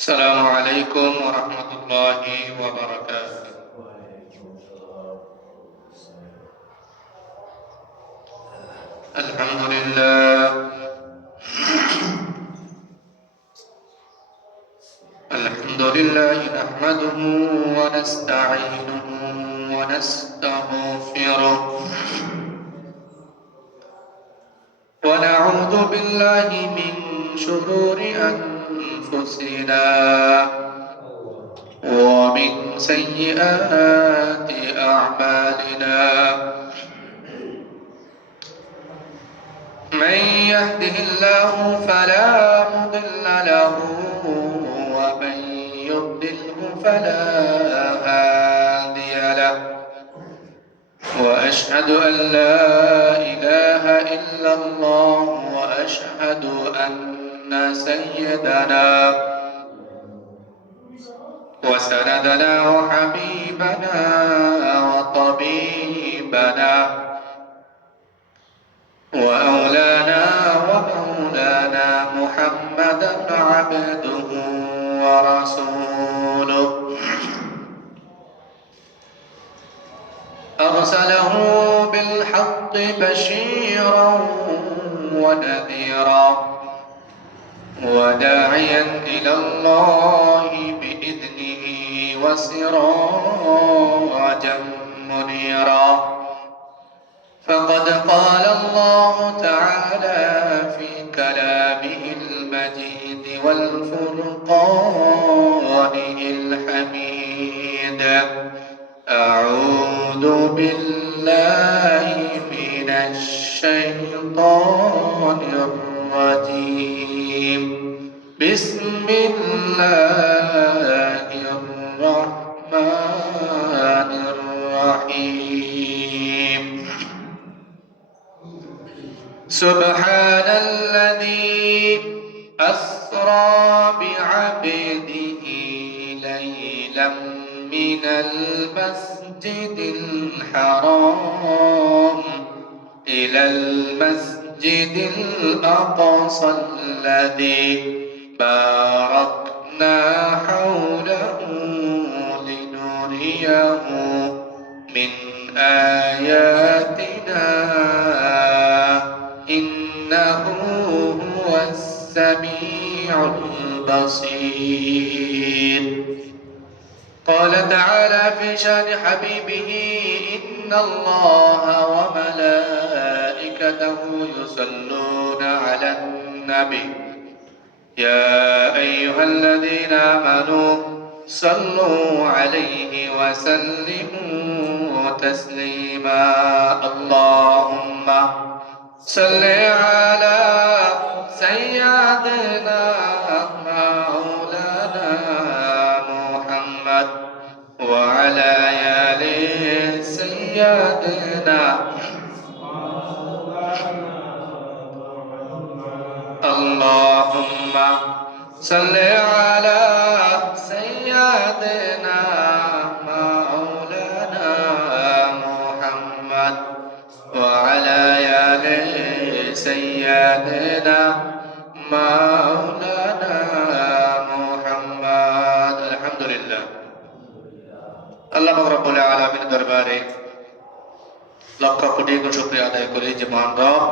السلام عليكم ورحمة الله وبركاته. الحمد لله نحمده ونستعينه ونستغفره ونعوذ بالله من شرور أنفسنا ومن سيئات أعمالنا. من يهده الله فلا مضل له ومن يضلله فلا هادي له، وأشهد أن لا إله إلا الله وأشهد أن سيدنا وسندنا وحبيبنا وطبيبنا وأولانا ومولانا محمدا عبده ورسوله، أرسله بالحق بشيرا ونذيرا وداعيا إلى الله بإذنه وسراجا منيرا. فقد قال الله تعالى في كلامه المجيد والفرقانه الحميد: أعوذ بالله من الشيطان الرجيم. بسم الله الرحمن الرحيم. سبحان الذي أسرى بعبده ليلا من المسجد الحرام إلى المسجد الأقصى الذي باركنا حوله لنريه من آياتنا إنه هو السميع البصير. قال تعالى في شان حبيبه: إن الله وملائكته يصلون على النبي يا أيها الذين آمنوا صلوا عليه وسلموا تسليما. اللهم صل على سيدنا مولانا محمد وعلى آل سيدنا. اللهم صل على سيدنا مولانا محمد وعلى آل سيدنا مولانا محمد. الحمد لله। আল্লাহ রাব্বুল আলামিনের দরবারে লক্ষ কোটি শুকরিয়া আদায় করি যে মহান রব,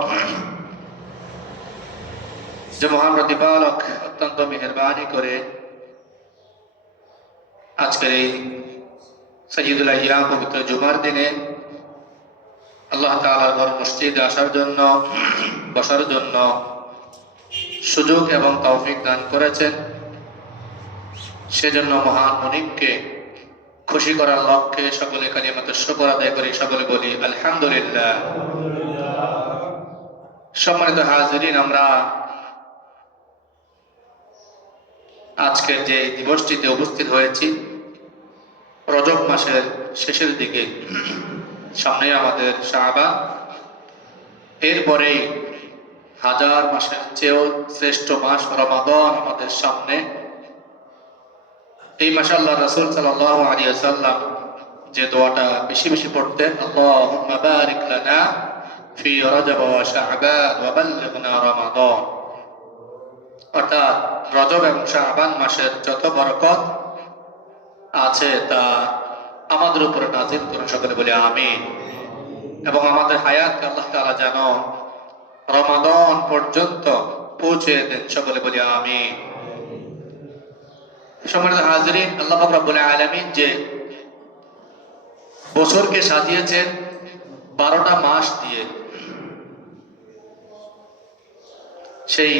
যে মহান প্রতিপালক অত্যন্ত মেহেরবানি করে আজকের এই সাইয়্যিদুল আইয়াম পবিত্র জুমার দিনে আল্লাহ তাআলার ঘর মসজিদে আসার জন্য, বসার জন্য সুযোগ এবং তৌফিক দান করেছেন। সেজন্য মহান মুনিবকে খুশি করার লক্ষ্যে সকলে কালিমাতুশ শুকর আদায় করি, সকলে বলি আলহামদুলিল্লাহ। সম্মানিত হাজিরিন, আমরা আজকের যে দিবসটিতে উপস্থিত হয়েছি, রজব মাসের শেষের দিকে, সামনে আমাদের শাবান, এরপরেই হাজার মাসের চেয়েও শ্রেষ্ঠ মাস রমাদান আমাদের সামনে। এই মাসে আল্লাহ রাসূল সাল্লাল্লাহু আলাইহি ওয়াসাল্লাম যে দোয়াটা বেশি বেশি পড়তেন, আল্লাহুম্মা বারিক লানা ফি রজব ওয়া শাবান ওয়া বাল্লিগনা রমাদান, অর্থাৎ রজব এবং শাবান মাসের যত বরকত আছে তা আমাদের উপরে নাজিল করুন, সকলে বলি আমিন। এবং আমাদের হায়াতকে আল্লাহ তাআলা যেন রমাদান পর্যন্ত পৌঁছে দেন, সকলে বলি আমিন। সম্মানিত হাজিরিন, আল্লাহ পাক রব্বুল আলামিন যে বছরকে সাজিয়েছেন 12টা মাস দিয়ে, সেই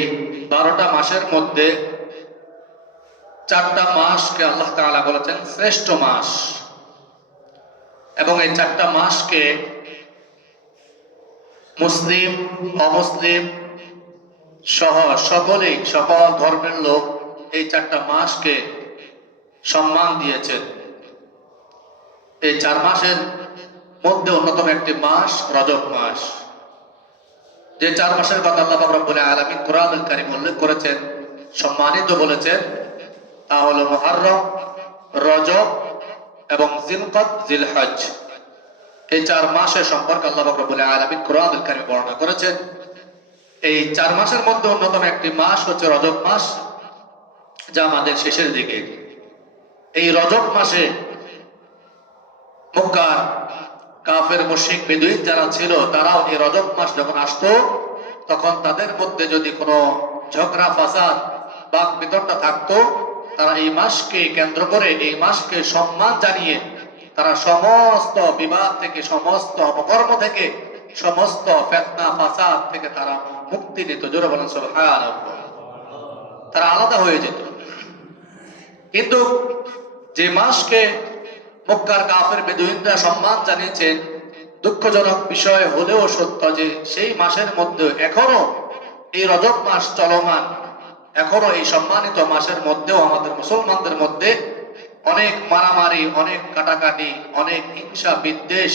12টা মাসের মধ্যে 4টা মাসকে আল্লাহ তাআলা বলেছেন শ্রেষ্ঠ মাস, এবং এই 4টা মাসকে মুসলিম অমুসলিম সহ সকলেই, সকল ধর্মের লোক এই 4টা মাসকে সম্মান দিয়েছেন। এই 4 মাসের মধ্যে অন্যতম একটি মাস রজব মাস, যে 4 মাসের কথা আল্লাহ পাক রব্বুল আলামিন কোরআনুল কারীমে উল্লেখ করেছেন, সম্মানিত বলেছেন, তা হলো মুহররম, রজব এবং জিলকদ, জিলহজ। এই 4 মাসের সম্পর্কে আল্লাহ পাক রব্বুল আলামিন কোরআনুল কারীমে বর্ণনা করেছেন। এই 4 মাসের মধ্যে অন্যতম একটি মাস হচ্ছে রজব মাস, যা আমাদের শেষের দিকে। এই রজব মাসে মক্কার কাফের মুশরিক বেদুইন যারা ছিল, তারাও এই রজব মাস যখন আসতো, তখন তাদের মধ্যে যদি কোনো ঝগড়া ফাসাদ বাক বিতণ্ডা থাকতো, তারা এই মাসকে কেন্দ্র করে, এই মাসকে সম্মান জানিয়ে তারা সমস্ত বিবাদ থেকে, সমস্ত অপকর্ম থেকে, সমস্ত ফিতনা ফাসাদ থেকে তারা মুক্তি নিত। জোরে বলেন সুবহানাল্লাহ। তারা আলাদা হয়ে যেত। কিন্তু যে মাসকে মক্কার কাফের বেদুইনরা সম্মান জানিয়েছেন, দুঃখজনক বিষয় হলেও সত্য যে সেই মাসের মধ্যে এখনো এই রজব মাস চলমান। এখনো এই সম্মানিত মাসের মধ্যেও আমাদের মুসলমানদের মধ্যে অনেক মারামারি, অনেক কাটাকাটি, অনেক হিংসা বিদ্বেষ,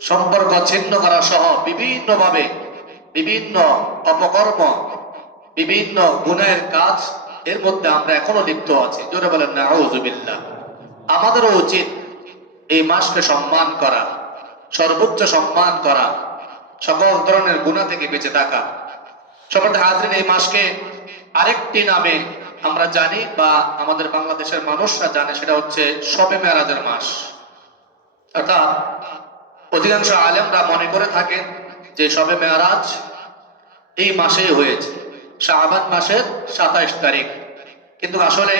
সম্পর্ক ছিন্ন করা সহ বিভিন্নভাবে বিভিন্ন অপকর্ম, বিভিন্ন গুনাহের কাজ এর মধ্যে আমরা এখনো লিপ্ত আছি। জোরে বলেন নাউযুবিল্লাহ। আমাদেরও উচিত এই মাসকে সম্মান করা, সর্বোচ্চ সম্মান করা, সকল ধরনের গুনাহ থেকে বেঁচে থাকা। সম্মানিত হাজিরিন, এই মাসকে আরেকটি নামে আমরা জানি, বা আমাদের বাংলাদেশের মানুষরা জানে, সেটা হচ্ছে শবে মেরাজের মাস। অর্থাৎ অধিকাংশ আলেমরা মনে করে থাকেন যে শবে মেরাজ এই মাসেই হয়েছে, শাবান মাসের 27 তারিখ। কিন্তু আসলে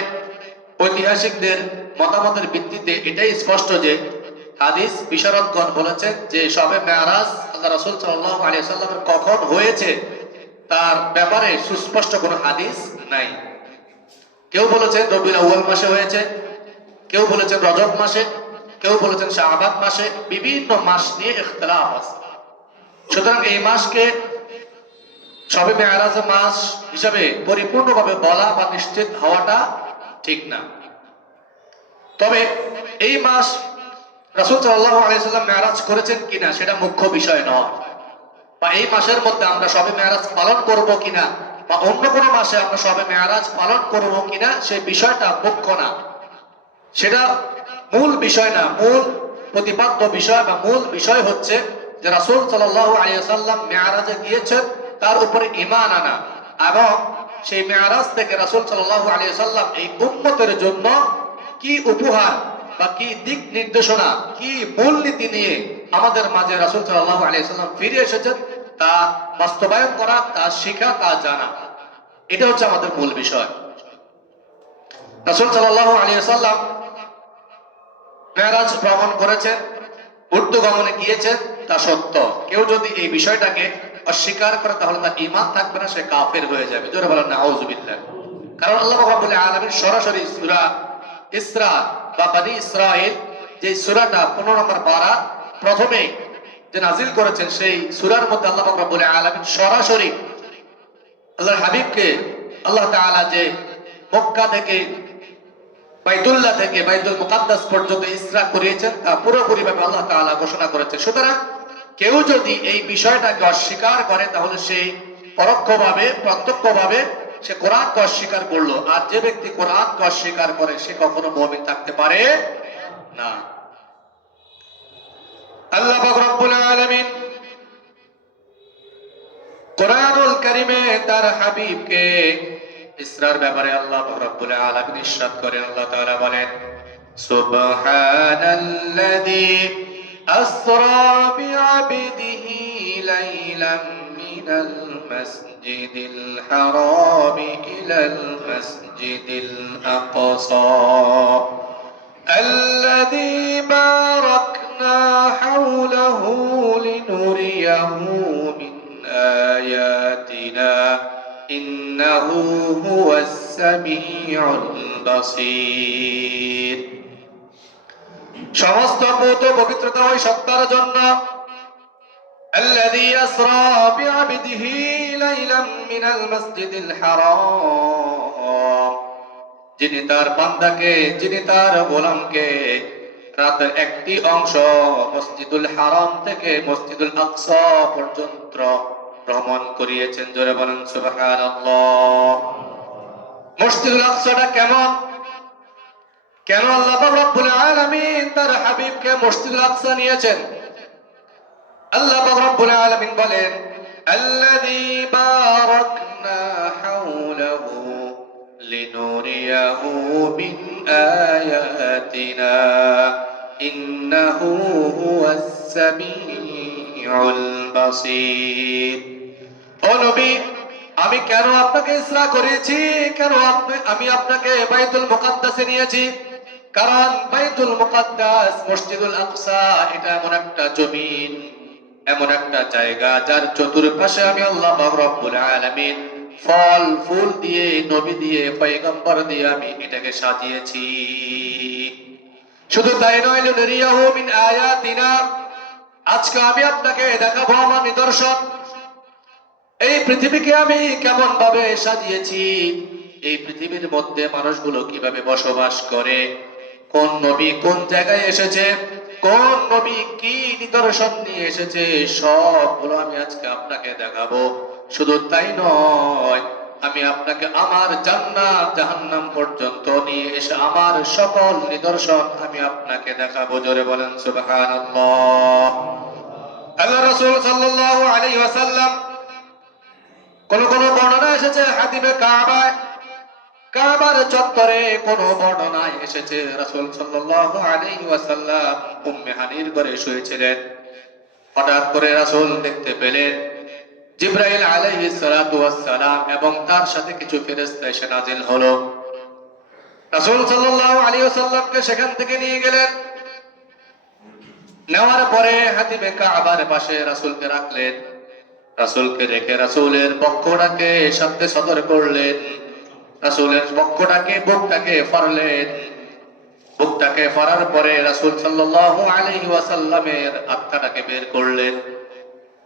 ঐতিহাসিকদের মতামতের ভিত্তিতে এটাই স্পষ্ট যে হাদিস বিশারদগণ বলেছেন যে শবে মেরাজ আল্লাহ রাসূল সাল্লাল্লাহু আলাইহি ওয়াসাল্লামের কখন হয়েছে তার ব্যাপারে সুস্পষ্ট কোনো হাদিস নাই। কেউ বলেছেন রবিউল আউয়াল মাসে হয়েছে, কেউ বলেছেন রজব মাসে, কেউ বলেছেন শাবান মাসে। বিভিন্ন মাস নিয়ে ইখতিলাফ আছে। সুতরাং এই মাসকে শবে মেরাজের মাস হিসাবে পরিপূর্ণভাবে বলা বা নিশ্চিত হওয়াটা ঠিক না। তবে এই মাস রাসূল সাল্লাল্লাহু আলাইহি ওয়াসাল্লাম মেরাজ করেছেন কিনা সেটা মুখ্য বিষয় নয়, বা এই মাসের মধ্যে আমরা শবে মেরাজ পালন করব কিনা, বা অন্য কোনো মাসে আমরা শবে মেরাজ পালন করব কিনা, সেই বিষয়টা মুখ্য না। সেটা মূল বিষয় না। মূল প্রতিপাদ্য বিষয় বা মূল বিষয় হচ্ছে যে রাসূল সাল্লাল্লাহু আলাইহি ওয়াসাল্লাম মেরাজে গিয়েছেন, তার উপরে ঈমান আনা, এবং সেই মেরাজ থেকে রাসূল সাল্লাল্লাহু আলাইহি ওয়াসাল্লাম এই উম্মতের জন্য কি উপহার বা কি দিক নির্দেশনা, কি মূলনীতি নিয়ে আমাদের মাঝে রাসূল সাল্লাল্লাহু আলাইহি ওয়াসাল্লাম ফিরে এসেছেন, তা বাস্তবায়ন করা, তা শেখা, তা জানা, এটা হচ্ছে আমাদের মূল বিষয়। রাসূল সাল্লাল্লাহু আলাইহি ওয়াসাল্লাম মেরাজ ভ্রমণ করেছেন, ঊর্ধ্বগমনে গিয়েছেন, তা সত্য। কেউ যদি এই বিষয়টাকে অস্বীকার করে তাহলে তার ঈমান থাকবে না, সে কাফের হয়ে যাবে। জোরে বলেন নাউযুবিল্লাহ। কারণ আল্লাহ রাব্বুল আলামিন সরাসরি সূরা ইসরা বা বনী ইসরাঈল, যে সূরাটা 15 নম্বর পারা প্রথমে যে নাজিল করেছেন, সেই সূরার মধ্যে আল্লাহ রাব্বুল আলামিন সরাসরি আল্লাহর হাবিবকে আল্লাহ তাআলা যে মক্কা থেকে বাইতুল্লাহ থেকে বাইতুল মুকাদ্দাস পর্যন্ত ইসরা করিয়েছেন, তা পুরোপুরিভাবে আল্লাহ তাআলা ঘোষণা করেছেন। সুতরাং কেউ যদি এই বিষয়টাকে অস্বীকার করে তাহলে সে পরোক্ষভাবে, প্রত্যক্ষভাবে সে কোরআনকে অস্বীকার করলো। আর যে ব্যক্তি কোরআনকে অস্বীকার করে সে কখনো মুমিন থাকতে পারে না। আল্লাহ পাক রব্বুল আলামিন কোরআনুল কারীমে তার হাবিবকে ইসরার ব্যাপারে আল্লাহ রাব্বুল আলামিন ইরশাদ করেন, আল্লাহ তাআলা বলেন, সুবহানাল্লাযী আসরা বিআবদিহি লাইলাম মিনাল মাসজিদিল হারাম ইলাল মাসজিদিল আকসা আল্লাযী বারাকনা হাওলাহু লিনুরিয়াহু মিন আয়াতিনা ইন্নাহু হুয়াস সামিউল বাসীর। সমস্ত পুত পবিত্রতা ওই সত্তার জন্য, আল্লাযী আসরা বিআবদিহি লাইলাম মিনাল মাসজিদিল হারাম, যিনি তার বান্দাকে, যিনি তার গোলামকে রাতের একটি অংশ মসজিদুল হারাম থেকে মসজিদুল আকসা পর্যন্ত ভ্রমণ করিয়েছেন। জোরে বলেন সুবহানাল্লাহ। মসজিদুল আকসাটা কেমন, কেন আল্লাহ পাক রব্বুল আলামিন তার হাবিবকে মসজিদুল আকসা নিয়েছেন? আল্লাহ পাক রব্বুল আলামিন বলেন, আল্লাযী বারাকনা হাওলাহু লিনুরিয়াহু মিন আয়াতিনা ইন্নাহু হুয়াস সামিউল বাসীর। ও নবী, আমি কেন আপনাকে ইসরা করেছি, কেন আমি আপনাকে বাইতুল মুকাদ্দাসে নিয়েছি? কারণ বাইতুল মুকাদ্দাস, মসজিদুল আকসা, এটা এমন একটা জমিন, এমন একটা জায়গা যার চতুর্পাশে আমি আল্লাহ পাক রব্বুল আলামিন ফল ফুল দিয়ে, নবী দিয়ে, পয়গম্বর দিয়ে আমি এটাকে সাজিয়েছি। শুধু তাই নয়, লিনুরিয়াহু মিন আয়াতিনা, আজকে আমি আপনাকে দেখাবো আমার নিদর্শন। এই পৃথিবীকে আমি কেমন ভাবে সাজিয়েছি, এই পৃথিবীর মধ্যে মানুষগুলো কিভাবে বসবাস করে, কোন নবী কোন জায়গায় এসেছে, কোন নবী কি নিদর্শন নিয়ে এসেছে, সবগুলো আমি আজকে আপনাকে দেখাবো। শুধু তাই নয়, আমি আপনাকে আমার জান্নাত জাহান্নাম পর্যন্ত নিয়ে এসে আমার সকল নিদর্শন আমি আপনাকে দেখাবো। জোরে বলেন সুবহানাল্লাহ। আল্লাহ রাসূল সাল্লাল্লাহু আলাইহি ওয়াসাল্লাম, কোন কোন বর্ণনা এসেছে হাতিমে কাবায়, কাবার চত্বরে, কোন বর্ণনায় এসেছে রাসূল সাল্লাল্লাহু আলাইহি ওয়াসাল্লাম উম্মে হানির ঘরে শুয়েছিলেন। হঠাৎ করে রাসূল দেখতে পেলেন জিবরাইল আলাইহিস সালাতু ওয়াস সালাম এবং তার সাথে কিছু ফেরেশতা এসে নাজিল হলো। রাসূল সাল্লাল্লাহু আলাইহি ওয়াসাল্লামকে সেখান থেকে নিয়ে গেলেন। নেওয়ার পরে হাতিমে কাবার পাশে রাসূলকে রাখলেন। রাসূলকে রেখে রাসূলের বক্ষটাকে সাথে সদর করলেন, রাসূলের বক্ষটাকে, বুকটাকে ফাড়লেন। বুকটাকে ফাড়ার পরে রাসূল সাল্লাল্লাহু আলাইহি ওয়াসাল্লামের আত্মাটাকে বের করলেন।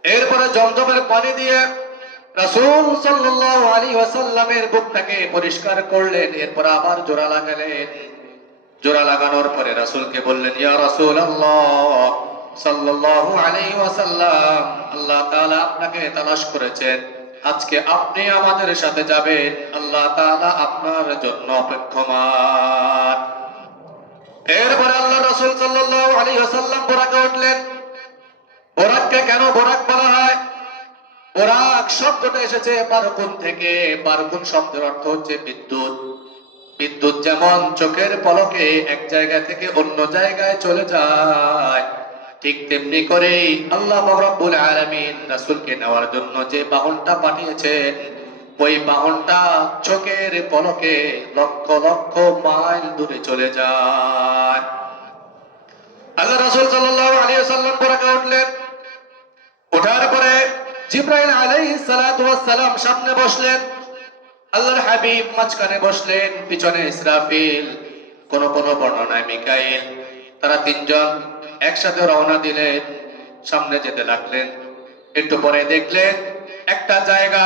এরপরে জমজমের পানি দিয়ে রাসূল সাল্লাল্লাহু আলাইহি ওয়াসাল্লামের বুকটাকে পরিষ্কার করলেন। এরপর আবার জোড়া লাগালেন। জোড়া লাগানোর পরে রাসূলকে বললেন, ইয়া রাসূলুল্লাহ সাল্লাল্লাহু আলাইহি ওয়াসাল্লাম, আল্লাহ তাআলা আপনাকে তালাশ করেছেন, আজকে আপনি আমাদের সাথে যাবেন, আল্লাহ তাআলা আপনার জন্য অপেক্ষমান। এরপরে আল্লাহ রাসূল সাল্লাল্লাহু আলাইহি ওয়াসাল্লাম বুরাকে উঠলেন। বুরাককে কেন বুরাক বলা হয়? বুরাক শব্দটা এসেছে বারকুন থেকে। বারকুন শব্দের অর্থ হচ্ছে বিদ্যুৎ। বিদ্যুৎ যেমন চোখের পলকে এক জায়গা থেকে অন্য জায়গায় চলে যায়, ঠিক তেমনি করেই আল্লাহ রাব্বুল আলামিন রাসূলকে নেওয়ার জন্য যে বাহনটা পাঠিয়েছেন, ওই বাহনটা চোখের পলকে লক্ষ লক্ষ মাইল দূরে চলে যায়। আল্লাহ রাসূল সাল্লাল্লাহু আলাইহি ওয়াসাল্লাম বুরাকে উঠলেন। ওঠার পরে জিবরাইল আলাইহিস সালাতু ওয়াস সালাম সামনে বসলেন, আল্লাহর হাবিব মাঝখানে বসলেন, পিছনে ইসরাফিল, কোন কোন বর্ণনায় মিকাইল। তারা তিনজন একসাথে রওনা দিলেন, সামনে যেতে লাগলেন। একটু পরে দেখলেন একটা জায়গা।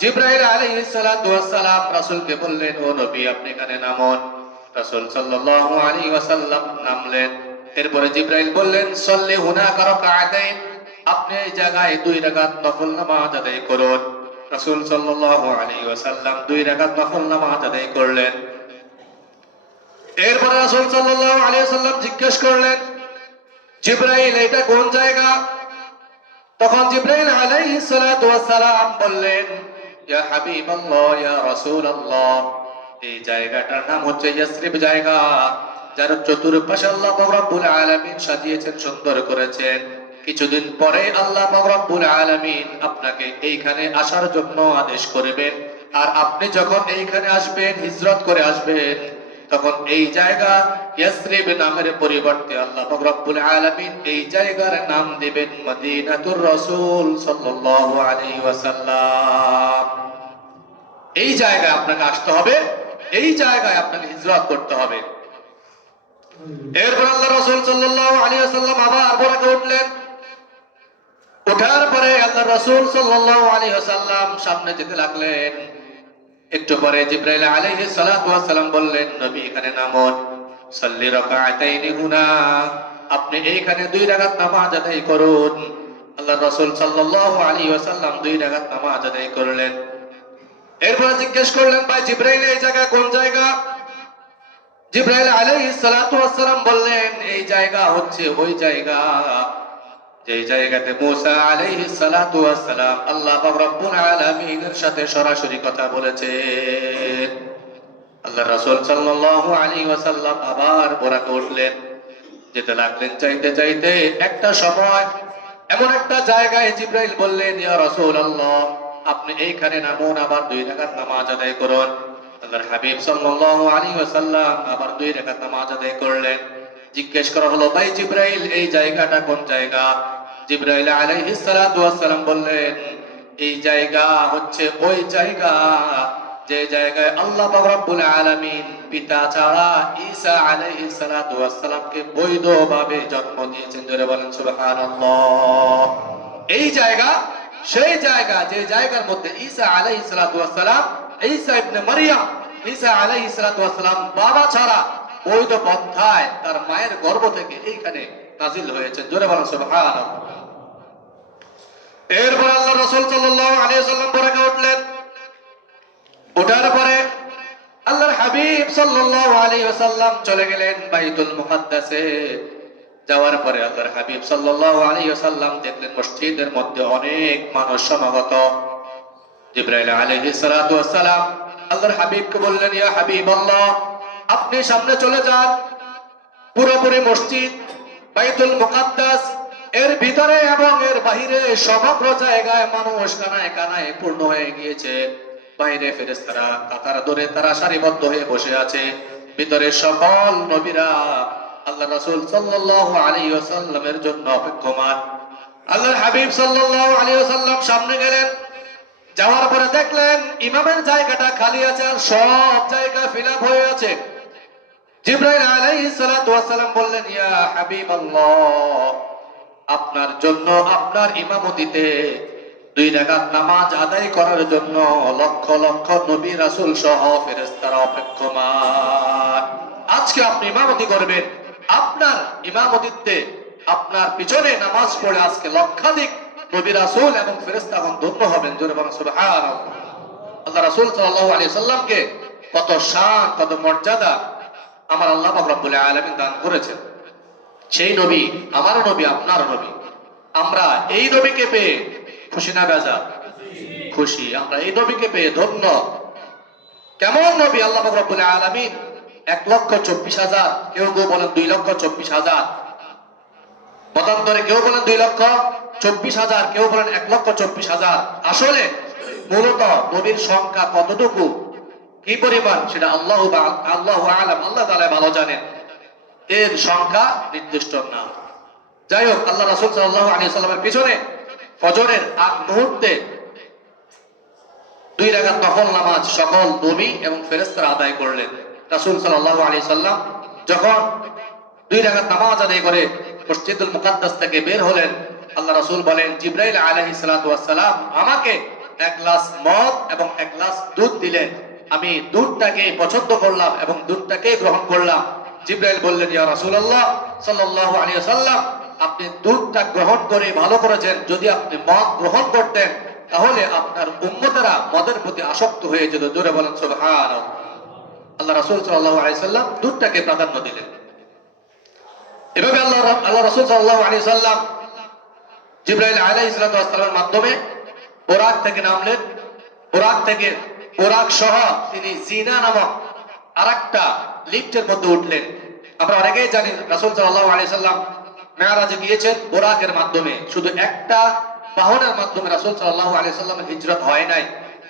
জিবরাইল আলাইহিস সালাতু ওয়াস সালাম রাসূলকে বললেন, ও নবী, আপনি এখানে নামুন। রাসূল সাল্লাল্লাহু আলাইহি ওয়াসাল্লাম নামলেন। এরপরে জিবরাইল বললেন, সল্লি হুনাকা রাকাআতাইন, আপনি এই জায়গায় 2 রাকাত নফল নামাজ আদায় করুন। রাসূল সাল্লাল্লাহু আলাইহি ওয়াসাল্লাম 2 রাকাত নফল নামাজ আদায় করলেন। এরপরে রাসূল সাল্লাল্লাহু আলাইহি ওয়াসাল্লাম জিজ্ঞেস করলেন, জিবরাইল, এটা কোন জায়গা? তখন জিবরাইল আলাইহিস সালাতু ওয়াস সালাম বললেন, ইয়া হাবিবাল্লাহ, ইয়া রাসূলুল্লাহ, এই জায়গাটার নাম হচ্ছে ইয়াসরিব জায়গা, যার চতুর্পাশে আল্লাহ পাক রব্বুল আলামিন সাজিয়েছেন, সুন্দর করেছেন। কিছুদিন পরে আল্লাহ পাক রব্বুল আলামিন আপনাকে এইখানে আসার জন্য আদেশ করবেন। আর আপনি যখন এইখানে আসবেন, হিজরত করে আসবেন, তখন এই জায়গা ইয়াসরিব নামের পরিবর্তে আল্লাহ পাক রব্বুল আলামিন এই জায়গার নাম দিবেন মদিনাতুর রাসূল সাল্লাল্লাহু আলাইহি ওয়াসাল্লাম। এই জায়গায় আপনাকে আসতে হবে, এই জায়গায় আপনাকে হিজরত করতে হবে। এরপর আল্লাহ রাসূল সাল্লাল্লাহু আলাইহি ওয়াসাল্লাম আবার বোরাকে উঠলেন। ওঠার পরে আল্লাহ রাসূল সাল্লাল্লাহু আলাইহি ওয়াসাল্লাম সামনে যেতে লাগলেন। একটু পরে জিবরাইল আলাইহিস সালাতু ওয়াস সালাম বললেন, নবী এখানে নামুন, সাল্লি রাকাআতাইনি হুনা, আপনি এইখানে 2 রাকাত নামাজ আদায় করুন। আল্লাহ রাসূল সাল্লাল্লাহু আলাইহি ওয়াসাল্লাম 2 রাকাত নামাজ আদায় করলেন। এরপর জিজ্ঞেস করলেন, ভাই জিবরাইল এই জায়গা কোন জায়গা? জিবরাইল আলাইহিস সালাতু ওয়াস সালাম বললেন, এই জায়গা হচ্ছে ওই জায়গা যে জায়গাতে মুসা আলাইহিস সালাতু ওয়াস সালাম আল্লাহ পাক রব্বুল আলামিনের সাথে সরাসরি কথা বলেছেন। আল্লাহ রাসূল সাল্লাল্লাহু আলাইহি ওয়াসাল্লাম আবার বোরাকে উঠলেন, যেতে লাগলেন। চাইতে চাইতে একটা সময় এমন একটা জায়গায় জিবরাইল বললেন, ইয়া রাসূলুল্লাহ, আপনি এইখানে নামুন, আবার 2 রাকাত নামাজ আদায় করুন। আল্লাহর হাবিব সাল্লাল্লাহু আলাইহি ওয়াসাল্লাম আবার 2 রাকাত নামাজ আদায় করলেন। জিজ্ঞেস করা হলো, ভাই জিবরাইল এই জায়গাটা কোন জায়গা? জিবরাইল আলাইহিস সালাতু ওয়াস সালাম বললেন, এই জায়গা হচ্ছে ওই জায়গা যে জায়গায় আল্লাহ পাক রব্বুল আলামিন পিতা ছাড়া ঈসা আলাইহিস সালাতু ওয়াস সালামকে বৈধভাবে জন্ম দিয়েছেন। জোরে বলেন সুবহানাল্লাহ। এই জায়গা সেই জায়গা যে জায়গার মধ্যে ঈসা আলাইহিস সালাতু ওয়াস সালাম, ঈসা ইবনে মারইয়াম, ঈসা আলাইহিস সালাতু ওয়াস সালাম বাবা ছাড়া বৈধ পন্থায় তার মায়ের গর্ভ থেকে এইখানে নাজিল হয়েছে। জোরে বলেন সুবহানাল্লাহ। এরপর আল্লাহ রাসূল সাল্লাল্লাহু আলাইহি ওয়াসাল্লাম বোরাকে উঠলেন। ওঠার পরে আল্লাহর হাবিব সাল্লাল্লাহু আলাইহি ওয়াসাল্লাম চলে গেলেন বাইতুল মুকাদ্দাসে। যাওয়ার পরে আল্লাহর হাবিব সাল্লাল্লাহু আলাইহি ওয়াসাল্লাম দেখলেন মসজিদের মধ্যে অনেক মানুষ সমাগত। জিবরাইল আলাইহিস সালাতু ওয়াস সালাম আল্লাহর হাবিবকে বললেন, ইয়া হাবিবাল্লাহ, আপনি সামনে চলে যান। পুরোপুরি মসজিদ বাইতুল মুকাদ্দাস এর ভিতরে এবং এর বাহিরে সমগ্র জায়গায় মানুষ কানায় কানায় পূর্ণ হয়ে গিয়েছে। বাইরে ফেরেশতারা কাতার ধরে তারা সারিবদ্ধ হয়ে বসে আছে। ভিতরে সকল নবীরা আল্লাহ রাসূল সাল্লাল্লাহু আলাইহি ওয়াসাল্লামের জন্য অপেক্ষমান। আল্লাহর হাবিব সাল্লাল্লাহু আলাইহি ওয়াসাল্লাম সামনে গেলেন। যাওয়ার পরে দেখলেন ইমামের জায়গাটা খালি আছে আর সব জায়গা ফিল আপ হয়ে আছে। জিবরাইল আলাইহিস সালাতু ওয়াস সালাম বললেন, ইয়া হাবিবাল্লাহ, আপনার জন্য আপনার ইমামতিতে 2 রাকাত নামাজ আদায় করার জন্য লক্ষ লক্ষ নবী রাসূল সহ ফেরেশতারা অপেক্ষমান। আজকে আপনি ইমামতি করবেন, আপনার ইমামতিতে আপনার পিছনে নামাজ পড়ে আজকে লক্ষাধিক নবী রাসূল এবং ফেরেশতাগণ ধন্য হবেন। জোরে বলেন সুবহানাল্লাহ। আল্লাহ রাসূল সাল্লাল্লাহু আলাইহি সাল্লামকে কত শান, কত মর্যাদা আমার আল্লাহ পাক রব্বুল আলামিন দান করেছেন। সেই নবী আমার নবী, আপনার নবী। আমরা এই নবীকে পেয়ে খুশি না বেজার? খুশি। আমরা এই নবীকে পেয়ে ধন্য। কেমন নবী? আল্লাহ পাক রব্বুল আলামিন 1,24,000, কেউ কেউ বলেন 2,24,000, মতান্তরে কেউ বলেন 2,24,000, কেউ বলেন 1,24,000। আসলে মূলত নবীর সংখ্যা কতটুকু, কি পরিমাণ, সেটা আল্লাহু আ'লাম, আল্লাহ তাআলা ভালো জানেন। এর সংখ্যা নির্দিষ্ট না। যাই হোক, আল্লাহ রাসূল সাল্লাল্লাহু আলাইহি ওয়াসাল্লামের পিছনে ফজরের আগ মুহূর্তে 2 রাকাত নফল নামাজ সকল নবী এবং ফেরেশতারা আদায় করলেন। রাসূল সাল্লাল্লাহু আলাইহি ওয়াসাল্লাম যখন 2 রাকাত নামাজ আদায় করে মসজিদুল মুকাদ্দাস থেকে বের হলেন, আল্লাহ রাসূল বলেন, জিবরাইল আলাইহিস সালাতু ওয়াস সালাম আমাকে 1 গ্লাস মদ এবং 1 গ্লাস দুধ দিলেন। আমি দুধটাকে পছন্দ করলাম এবং দুধটাকে গ্রহণ করলাম। জিবরাইল বললেন, ইয়া রাসূলুল্লাহ সাল্লাল্লাহু আলাইহি ওয়াসাল্লাম, আপনি দুধটা গ্রহণ করে ভালো করেছেন। যদি আপনি মদ গ্রহণ করতেন তাহলে আপনার উম্মতেরা মদের প্রতি আসক্ত হয়ে যেত। জোরে বলেন সুবহানাল্লাহ। আল্লাহ রাসূল সাল্লাল্লাহু আলাইহি ওয়াসাল্লাম দুধটাকে প্রাধান্য দিলেন। এভাবে আল্লাহ রাসূল সাল্লাল্লাহু আলাইহি ওয়াসাল্লাম জিবরাইল আলাইহিস সালামের মাধ্যমে বুরাক থেকে নামলেন। বুরাক থেকে বুরাক সহ তিনি জিনা নামক আরেকটা লিফটের মধ্যে উঠলেন। আমরা অনেকেই জানি রাসূল সাল্লাল্লাহু আলাইহি সাল্লাম মেরাজে গিয়েছেন বুরাকের মাধ্যমে। শুধু একটা বাহনের মাধ্যমে রাসূল সাল্লাল্লাহু আলাইহি সাল্লামের হিজরত হয় নাই।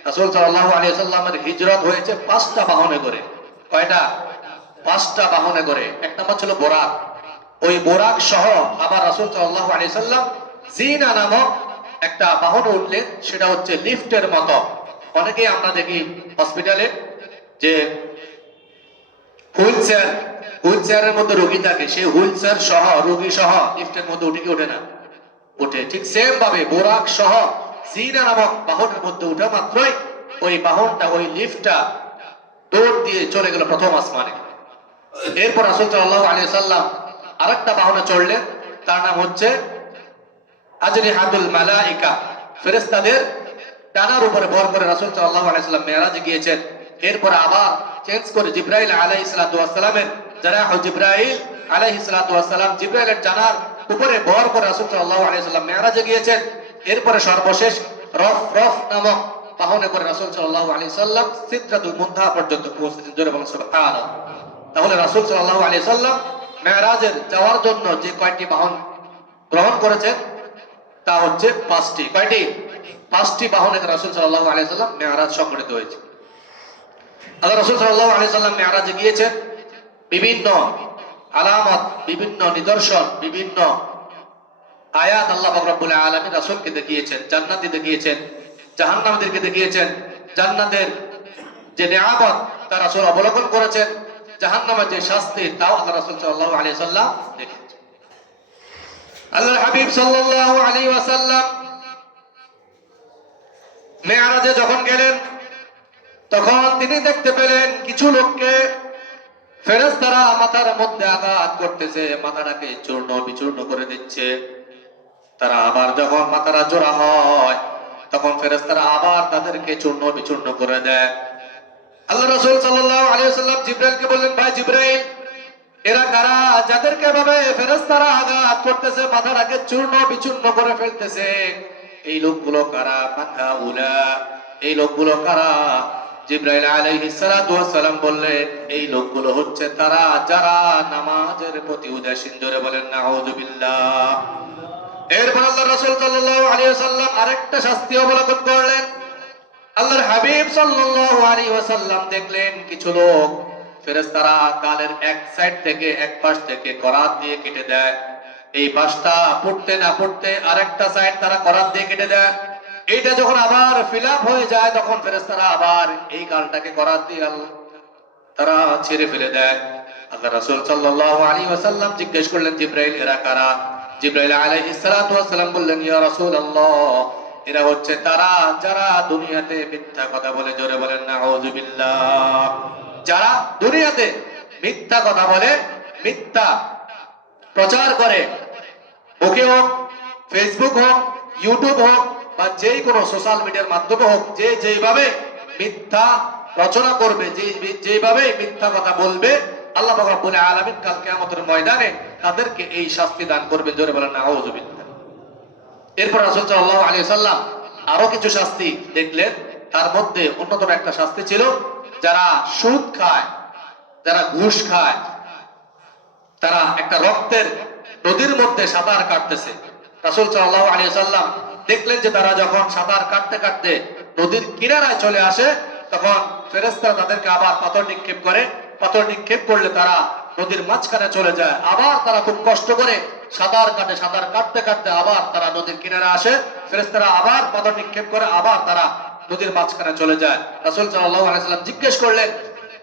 রাসূল সাল্লাল্লাহু আলাইহি সাল্লামের হিজরত হয়েছে 5টা বাহনে করে। কয়টা? 5টা বাহনে করে। এক নম্বর ছিল বুরাক। ওই বুরাক সহ আবার রাসূল সাল্লাল্লাহু আলাইহি সাল্লাম জিনা নামক একটা বাহনে উঠলেন, সেটা হচ্ছে লিফটের মতো। অনেকেই আমরা দেখি হসপিটালে যে হুইল চেয়ারের মধ্যে রোগী থাকে, সেই হুইল চেয়ার সহ রোগী সহ লিফটের মধ্যে উঠে কি ওঠে না? ওঠে। ঠিক সেম ভাবে বোরাক সহ জিনা নামক বাহনের মধ্যে উঠা মাত্রই ওই বাহনটা, ওই লিফটটা দৌড় দিয়ে চলে গেল প্রথম আসমানে। এরপর রাসূল সাল্লাল্লাহু আলাইহি সাল্লাম আরেকটা বাহনে চড়লেন, তার নাম হচ্ছে আজরিহাতুল মালাইকা। ফেরেশতাদের ডানার উপরে ভর করে রাসূল সাল্লাল্লাহু আলাইহি সাল্লাম মেরাজে গিয়েছেন। এরপর আবার চেঞ্জ করে জিবরাইল আলাইহিস সালামের জানাহ জিবরাইল আলাইহিস সালাম জিবরাইলের জানার উপরে ভর করে রাসূল সাল্লাল্লাহু আলাইহি সাল্লাম মেরাজে গিয়েছেন। এরপরে সর্বশেষ রফ নামক বাহনে করে রাসূল সাল্লাল্লাহু আলাইহি সাল্লাম সিদরাতুল মুনতাহা পর্যন্ত পৌঁছেছেন। জোরে বলুন সুবহানাল্লাহ। তাহলে রাসূল সাল্লাল্লাহু আলাইহি সাল্লাম মেরাজের যাওয়ার জন্য যে কয়টি বাহন গ্রহণ করেছেন তা হচ্ছে 5টি। কয়টি? 5টি বাহনে রাসূল সাল্লাল্লাহু আলাইহি সাল্লাম মেরাজ সংঘটিত হয়েছে। আল্লাহ রাসূল সাল্লাল্লাহু আলাইহি সাল্লাম মেরাজে গিয়েছেন, বিভিন্ন আলামত, বিভিন্ন নিদর্শন, বিভিন্ন আয়াত আল্লাহ পাক রব্বুল আলামিন রাসূলকে দেখিয়েছেন। জান্নাতি দেখিয়েছেন, জাহান্নামীদেরকে দেখিয়েছেন। জান্নাতের যে নিয়ামত তা রাসূল অবলোকন করেছেন, জাহান্নামের যে শাস্তি তাও আল্লাহ রাসূল সাল্লাল্লাহু আলাইহি সাল্লাম দেখিয়েছেন। আল্লাহর হাবিব সাল্লাল্লাহু আলাইহি ওয়াসাল্লাম মেরাজে যখন গেলেন তখন তিনি দেখতে পেলেন কিছু লোককে ফেরেশতারা মাথার মধ্যে আঘাত করতেছে, মাথাটাকে চূর্ণ বিচূর্ণ করে দিচ্ছে। তারা আবার যখন মাথাটা জোড়া হয় তখন ফেরেশতারা আবার তাদেরকে চূর্ণ বিচূর্ণ করে দেয়। আল্লাহ রাসূল সাল্লাল্লাহু আলাইহি ওয়াসাল্লাম জিবরাইলকে বললেন, ভাই জিবরাইল, এরা কারা যাদেরকে এভাবে ফেরেশতারা আঘাত করতেছে, মাথাটাকে চূর্ণ বিচূর্ণ করে ফেলতেছে? এই লোকগুলো কারা? মাথা উলা, এই লোকগুলো কারা? জিবরাইল আলাইহিস সালাম বললেন, এই লোকগুলো হচ্ছে তারা যারা নামাজের প্রতি উদাসীন। জোরে বলেন নাউযুবিল্লাহ। এরপর আল্লাহ রাসূল সাল্লাল্লাহু আলাইহি ওয়াসাল্লাম আরেকটা শাস্তি অবলোকন করলেন। আল্লাহর হাবিব সাল্লাল্লাহু আলাইহি ওয়াসাল্লাম দেখলেন কিছু লোক ফেরেশতারা গালের এক সাইড থেকে, এক পাশ থেকে করাত দিয়ে কেটে দেয়। এই পাশটা পড়তে না পড়তে আরেকটা সাইড তারা করাত দিয়ে কেটে দেয়। এইটা যখন আবার ফিল আপ হয়ে যায় তখন ফেরেশতারা আবার এই গালটাকে করাত দিয়ে তারা ছেড়ে ফেলে দেয়। আল্লাহ রাসূল সাল্লাল্লাহু আলাইহি ওয়াসাল্লাম জিজ্ঞেস করলেন, জিবরাইল, এরা কারা? জিবরাইল আলাইহিস সালাম বললেন, ইয়া রাসূলুল্লাহ, এরা হচ্ছে তারা যারা দুনিয়াতে মিথ্যা কথা বলে। জোরে বলেন নাউযুবিল্লাহ। যারা দুনিয়াতে মিথ্যা কথা বলে, মিথ্যা প্রচার করে, মুখে হোক, ফেসবুক হোক, ইউটিউব হোক বা যে কোনো সোশ্যাল মিডিয়ার মাধ্যমে হোক, যে যেভাবে মিথ্যা রচনা করবে, যেভাবে মিথ্যা কথা বলবে, আল্লাহ পাক রব্বুল আলামিন কাল কিয়ামতের ময়দানে তাদেরকে এই শাস্তি দান করবেন। জোরে বলেন নাউযুবিল্লাহ। এরপর রাসূল সাল্লাল্লাহু আলাইহি ওয়াসাল্লাম আরো কিছু শাস্তি দেখলেন। তার মধ্যে অন্যতম একটা শাস্তি ছিল যারা সুদ খায়, যারা ঘুষ খায়, তারা একটা রক্তের নদীর মধ্যে সাঁতার কাটতেছে। রাসূল সাল্লাল্লাহু আলাইহি ওয়াসাল্লাম দেখলেন যে তারা যখন সাঁতার কাটতে কাটতে নদীর কিনারায় চলে আসে তখন ফেরেশতারা তাদেরকে আবার পাথর নিক্ষেপ করে। পাথর নিক্ষেপ করলে তারা নদীর মাঝখানে চলে যায়। আবার তারা খুব কষ্ট করে সাঁতার কাটে, সাঁতার কাটতে কাটতে আবার তারা নদীর কিনারে আসে। ফেরেশতারা আবার পাথর নিক্ষেপ করে আবার তারা নদীর মাঝখানে চলে যায়। রাসূল সাল্লাল্লাহু আলাইহি ওয়াসাল্লাম জিজ্ঞেস করলেন,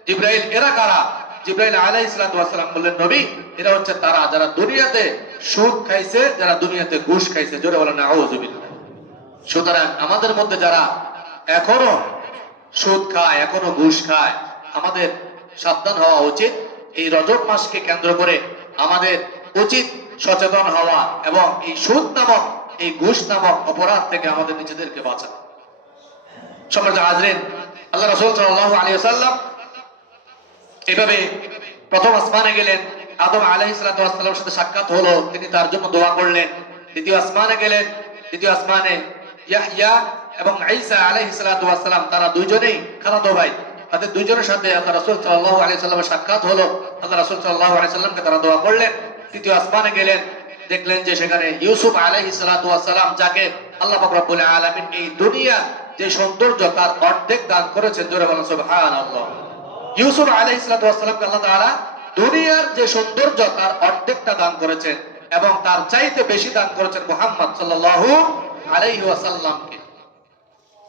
জিবরাইল, এরা কারা? জিবরাইল আলাইহিস সালাম বললেন, নবী, এরা হচ্ছে তারা যারা দুনিয়াতে সুদ খাইছে, যারা দুনিয়াতে ঘুষ খাইছে। জোরে বলেন নাউযুবিল্লাহ। সুতরাং আমাদের মধ্যে যারা এখনো সুদ খায়, এখনো ঘুষ খায়, আমাদের সাবধান হওয়া উচিত। এই রজব মাসকে কেন্দ্র করে আমাদের উচিত সচেতন হওয়া এবং এই সুদ নামক, এই ঘুষ নামক অপরাধ থেকে আমাদের নিজেদেরকে বাঁচানো। সম্মানিত হাজরিন, আল্লাহ রাসূল সাল্লাল্লাহু আলাইহি ওয়াসাল্লাম এভাবে প্রথম আসমানে গেলেন। আদম আলাইহিস সালামের সাথে সাক্ষাৎ হলো, তিনি তার জন্য দোয়া করলেন। দ্বিতীয় আসমানে গেলেন, দ্বিতীয় আসমানে ইয়াহইয়া এবং ঈসা আলাইহিস সালাতু ওয়াস সালাম, তারা দুইজনেই খালাতো ভাই। তাদের দুইজনের সাথে আল্লাহ রাসূল সাল্লাল্লাহু আলাইহি সাল্লামের সাক্ষাৎ হলো। আল্লাহ রাসূল সাল্লাল্লাহু আলাইহি সাল্লামকে তারা দোয়া করলেন। তৃতীয় আসমানে গেলেন, দেখলেন যে সেখানে ইউসুফ আলাইহিস সালাতু ওয়াস সালাম, যাকে আল্লাহ পাক রব্বুল আলামিন এই দুনিয়ার যে সৌন্দর্য তার অর্ধেক দান করেছেন। জোরে বলেন সুবহানাল্লাহ। ইউসুফ আলাইহিস সালাতু ওয়াস সালামকে আল্লাহ তাআলা দুনিয়ার যে সৌন্দর্য তার অর্ধেকটা দান করেছেন এবং তার চাইতে বেশি দান করেছেন মুহাম্মদ সাল্লাল্লাহু আলাইহি ওয়াসাল্লামকে।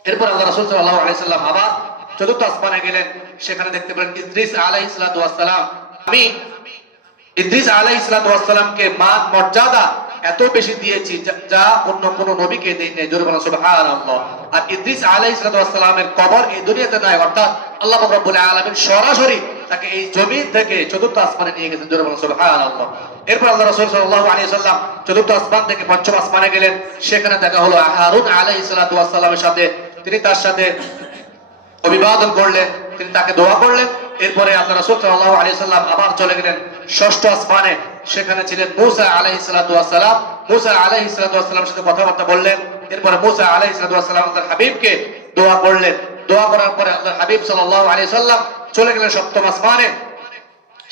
এরপর আল্লাহ রাসূল সাল্লাল্লাহু আলাইহি সাল্লাম আবার চতুর্থ আসমানে গেলেন, সেখানে দেখতে পেলেন ইদ্রিস আলাইহিস সালাতু ওয়াস সালাম। আমি ইদ্রিস আলাইহিস সালাতু ওয়াস সালামকে মান মর্যাদা এত বেশি দিয়েছি যা অন্য কোন নবীকে দেইনি। জোরে বলেন সুবহানাল্লাহ। আর ইদ্রিস আলাইহিস সালাতু ওয়াস সালামের কবর এই দুনিয়াতে নাই, অর্থাৎ আল্লাহ পাক রব্বুল আলামিন সরাসরি তাকে এই জমিন থেকে চতুর্থ আসমানে নিয়ে গেছেন। জোরে বলেন সুবহানাল্লাহ। এরপর আল্লাহ রাসূল সাল্লাল্লাহু আলাইহি সাল্লাম চতুর্থ আসমান থেকে পঞ্চম আসমানে গেলেন, সেখানে দেখা হলো হারুন আলাইহিস সালাতু ওয়াস সালামের সাথে। তিনি তার সাথে অভিবাদন করলেন, তিনি তাকে দোয়া করলেন। এরপরে আল্লাহ রাসূল সাল্লাল্লাহু আলাইহি সাল্লাম আবার চলে গেলেন ষষ্ঠ আসমানে, সেখানে ছিলেন মূসা আলাইহিস সালাতু ওয়াস সালাম। মূসা আলাইহিস সালাতু ওয়াস সালামের সাথে কথাবার্তা বললেন। এরপরে মূসা আলাইহিস সালাতু ওয়াস সালাম আল্লাহর হাবিবকে দোয়া করলেন। দোয়া করার পরে আল্লাহর হাবিব সাল্লাল্লাহু আলাইহি সাল্লাম চলে গেলেন সপ্তম আসমানে।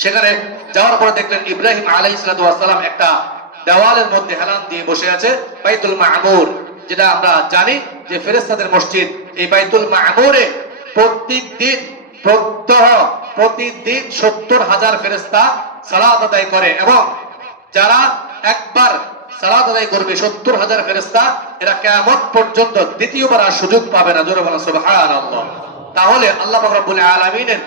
সেখানে যাওয়ার পরে দেখলেন ইব্রাহিম আলাইহিস সালাতু ওয়াস সালাম একটা দেওয়ালের মধ্যে হেলান দিয়ে বসে আছে, বাইতুল মামুর, যেটা আমরা জানি যে ফেরেশতাদের মসজিদ। এই বাইতুল মামুরে প্রতিদিন 70,000 ফেরেশতা সালাত আদায় করে, এবং যারা একবার সালাত আদায় করবে 70,000 ফেরেশতা, এরা কিয়ামত পর্যন্ত দ্বিতীয়বার আর সুযোগ পাবে না। জোরে বলেন সুবহানাল্লাহ। তাহলে আল্লাহ পাক রব্বুল আলামিনের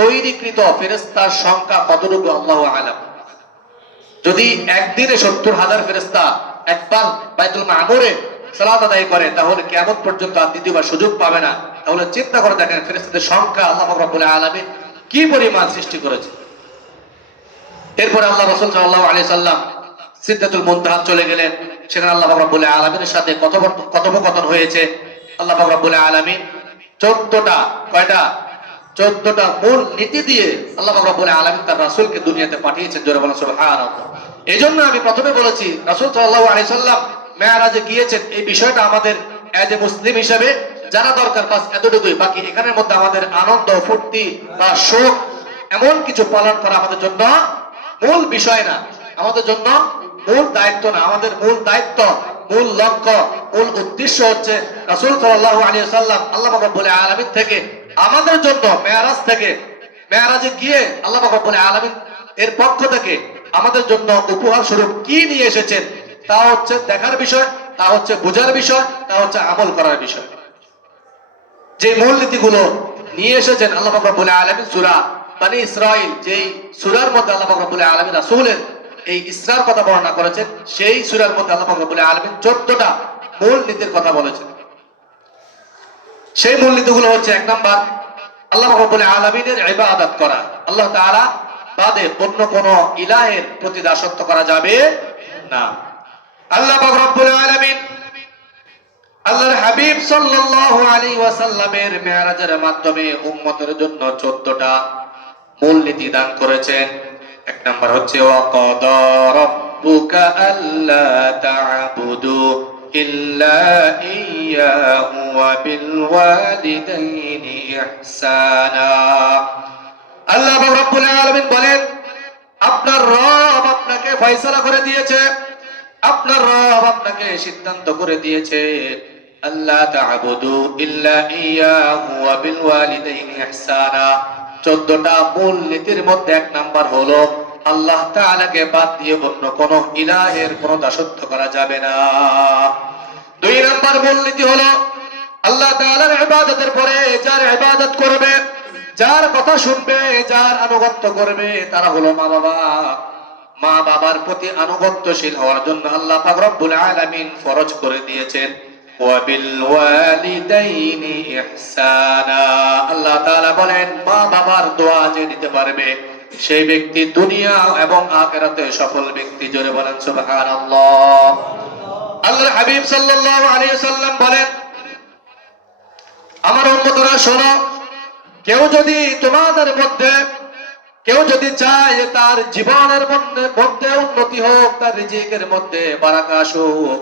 তৈরিকৃত ফেরেশতার সংখ্যা কতটুকু আল্লাহু আলাম। যদি একদিনে 70,000 ফেরেশতা একবার বাইতুল মামুরে সালাত আদায় করে, তাহলে কিয়ামত পর্যন্ত আর দ্বিতীয়বার সুযোগ পাবে না। তাহলে চিন্তা করে দেখেন ফেরেশতাদের সংখ্যা আল্লাহ পাক রব্বুল আলামিন কি পরিমাণ সৃষ্টি করেছে। এরপর আল্লাহ রাসূল সাল্লাল্লাহু আলাইহি সাল্লাম সিদরাতুল মুনতাহা চলে গেলেন, সেখানে আল্লাহ পাক রব্বুল আলামিনের সাথে কথোপকথন হয়েছে। আল্লাহ পাক রব্বুল আলামিন 14টা মূল নীতি দিয়ে আল্লাহ পাক রব্বুল আলামিন তার রাসূলকে দুনিয়াতে পাঠিয়েছেন। জোরে বলেন সুবহানাল্লাহ। এজন্য আমি প্রথমে বলেছি রাসূল সাল্লাল্লাহু আলাইহি সাল্লাম মেরাজে গিয়েছেন, এই বিষয়টা আমাদের এজ এ মুসলিম হিসেবে জানা দরকার। বাস এতটুকুই। বাকি এখানের মধ্যে আমাদের আনন্দ ফুর্তি বা শোক এমন কিছু পালন করা আমাদের জন্য মূল বিষয় না, আমাদের জন্য মূল দায়িত্ব না। আমাদের মূল দায়িত্ব, মূল লক্ষ্য, মূল উদ্দেশ্য হচ্ছে রাসূল সাল্লাল্লাহু আলাইহি সাল্লাম আল্লাহ রাব্বুল আলামিন থেকে আমাদের জন্য মেরাজে গিয়ে আল্লাহ রাব্বুল আলামিন এর পক্ষ থেকে আমাদের জন্য উপহার স্বরূপ কি নিয়ে এসেছেন, তা হচ্ছে দেখার বিষয়, তা হচ্ছে বোঝার বিষয়, তা হচ্ছে আমল করার বিষয়। যে মূলনীতিগুলো নিয়ে এসেছেন আল্লাহ পাক রব্বুল আলামিন সূরা বনী ইসরাঈল, যেই সূরার মধ্যে আল্লাহ পাক রব্বুল আলামিন রাসূলের এই ইসরার কথা বর্ণনা করেছেন, সেই সূরার মধ্যে আল্লাহ পাক রব্বুল আলামিন 14টা মূল নীতির কথা বলেছেন। সেই মূলনীতিগুলো হচ্ছে, 1 নাম্বার, আল্লাহ পাক রব্বুল আলামিনের ইবাদত করা। আল্লাহ তাআলা বাদে অন্য কোন ইলাহের প্রতি দাসত্ব করা যাবে না। আল্লাহ পাক রব্বুল আলামিন আল্লাহর হাবিব সাল্লাল্লাহু আলাইহি ওয়াসাল্লামের মেরাজের মাধ্যমে উম্মতের জন্য 14টা মূলনীতি দান করেছেন। 1 নাম্বার হচ্ছে ওয়াকাদা রাব্বুকা আল্লা তা'বুদু ইল্লা ইয়্যাহু ওয়া বিল ওয়ালিদাইনি ইহসানা। আল্লাহ রাব্বুল আলামিন বলেন, আপনার রব আপনাকে ফয়সালা করে দিয়েছে, আপনার রব আপনাকে সিদ্ধান্ত করে দিয়েছে, আল্লাহ তা'বুদু ইল্লা ইয়্যাহু ওয়া বিল ওয়ালিদাইনি ইহসানা। 14টা মূল নীতির মধ্যে 1 নাম্বার হলো আল্লাহ তাআলাকে বাদ দিয়ে অন্য কোন ইলাহের কোন দাসত্ব করা যাবে না। 2 নাম্বার মূল নীতি হলো আল্লাহ তাআলার ইবাদতের পরে যার ইবাদত করবে, যার কথা শুনবে, যার আনুগত্য করবে, তারা হলো মা বাবা। মা বাবার প্রতি আনুগত্যশীল হওয়ার জন্য আল্লাহ পাক রব্বুল আলামিন ফরজ করে দিয়েছেন ওয়া বিল ওয়ালিদাইনি ইহসানা। আল্লাহ তাআলা বলেন, মা বাবার দোয়া যে নিতে পারবে সেই ব্যক্তি দুনিয়া এবং আখিরাতে সফল ব্যক্তি। জোরে বলেন সুবহানাল্লাহ। আল্লাহর হাবিব সাল্লাল্লাহু আলাইহি ওয়াসাল্লাম বলেন, আমার উম্মতরা শোনো, কেউ যদি তোমাদের মধ্যে কেউ যদি চায় তার জীবনের মধ্যে উন্নতি হোক, তার রিজিকের মধ্যে বারাকা আসুক,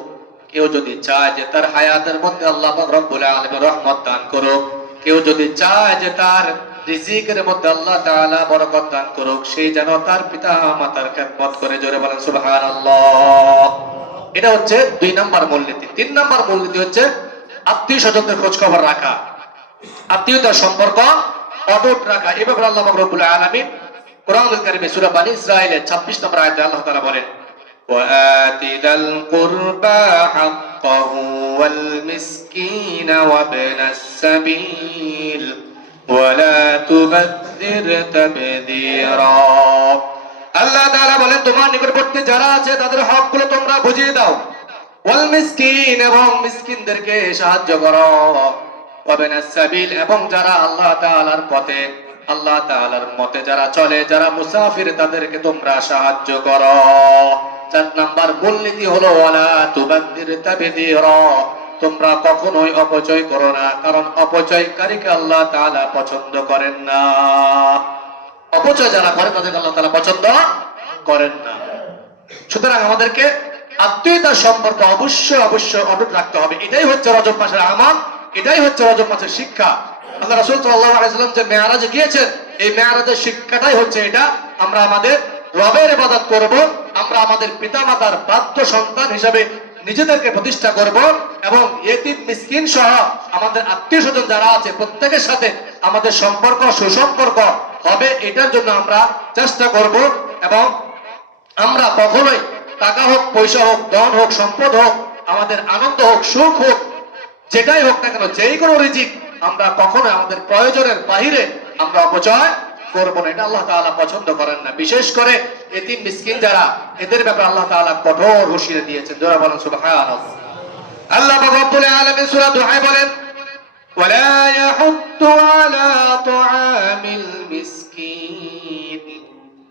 কেউ যদি চায় যে তার হায়াতের মধ্যে আল্লাহ পাক রব্বুল আলামিন রহমত দান করুক, কেউ যদি চায় যে তার রিজিকের মধ্যে আল্লাহ তাআলা বরকত দান করুক, সেই যেন তার পিতা মাতার খেদমত করে। জোরে বলেন সুবহানাল্লাহ। এটা হচ্ছে 2 নম্বর মূলনীতি। 3 নম্বর মূলনীতি হচ্ছে আত্মীয় স্বজনদের খোঁজ খবর রাখা, আত্মীয়তার সম্পর্ক অটুট রাখা। এই ব্যাপারে আল্লাহ পাক রব্বুল আলামিন কোরআনুল কারীমে সূরা বনী ইসরাঈলের 26 নম্বর আয়াতে আল্লাহ তাআলা বলেন, وآت ذا القربى حقه والمسكين وابن السبيل ولا تبذر تبذيرا। আল্লাহ তাআলা বলেন, তোমার নিকটবর্তী যারা আছে তাদের হকগুলো তোমরা বুঝিয়ে দাও। ওয়াল মিসকিন, এবং মিসকিনদেরকে সাহায্য করো। ওয়াবিনাস সাবিল, এবং যারা আল্লাহ তাআলার পথে, আল্লাহ তাআলার মতে যারা চলে, যারা মুসাফির, তাদেরকে তোমরা সাহায্য করো। 4 নাম্বার মূলনীতি হলো ওয়ালা তুবাদ্দির তাবদীরা, তোমরা কখনোই অপচয় করো না, কারণ অপচয়কারীকে আল্লাহ তাআলা পছন্দ করেন না। অপচয় যারা করে তাদেরকে আল্লাহ তাআলা পছন্দ করেন না। সুতরাং আমাদেরকে আত্মীয়তার সম্পর্ক অবশ্যই অটুট রাখতে হবে। এটাই হচ্ছে রজব মাসের আমল, এটাই হচ্ছে রজব মাসের শিক্ষা। আল্লাহ রাসূল সাল্লাল্লাহু আলাইহি ওয়াসাল্লাম যে মেরাজে গিয়েছেন, এই মেরাজের শিক্ষাটাই হচ্ছে এটা। আমরা আমাদের রবের ইবাদত করব, আমরা আমাদের পিতামাতার বাধ্য সন্তান হিসেবে নিজেদেরকে প্রতিষ্ঠা করব, এবং ইয়েতিম মিসকিন সহ আমাদের আত্মীয় স্বজন যারা আছে প্রত্যেকের সাথে আমাদের সম্পর্ক সুসম্পর্ক হবে। এটার জন্য আমরা চেষ্টা করব, এবং আমরা কখনোই টাকা হোক, পয়সা হোক, ধন হোক, সম্পদ হোক, আমাদের আনন্দ হোক, সুখ হোক, যেটাই হোক না কেন, যেই কোনো রিজিক আমরা কখনো আমাদের প্রয়োজনের বাহিরে আমরা অপচয় করব না। এটা আল্লাহ তাআলা পছন্দ করেন না। বিশেষ করে এতিম মিসকিন যারা, এদের ব্যাপারে আল্লাহ তাআলা কঠোর হুঁশিয়ারি দিয়েছেন। জোরে বলেন সুবহানাল্লাহ। আল্লাহ রাব্বুল আলামিন সূরা দুহায় বলেন, ওয়ালা ইয়াহুদ্দু আলা তুআমিল মিসকিন,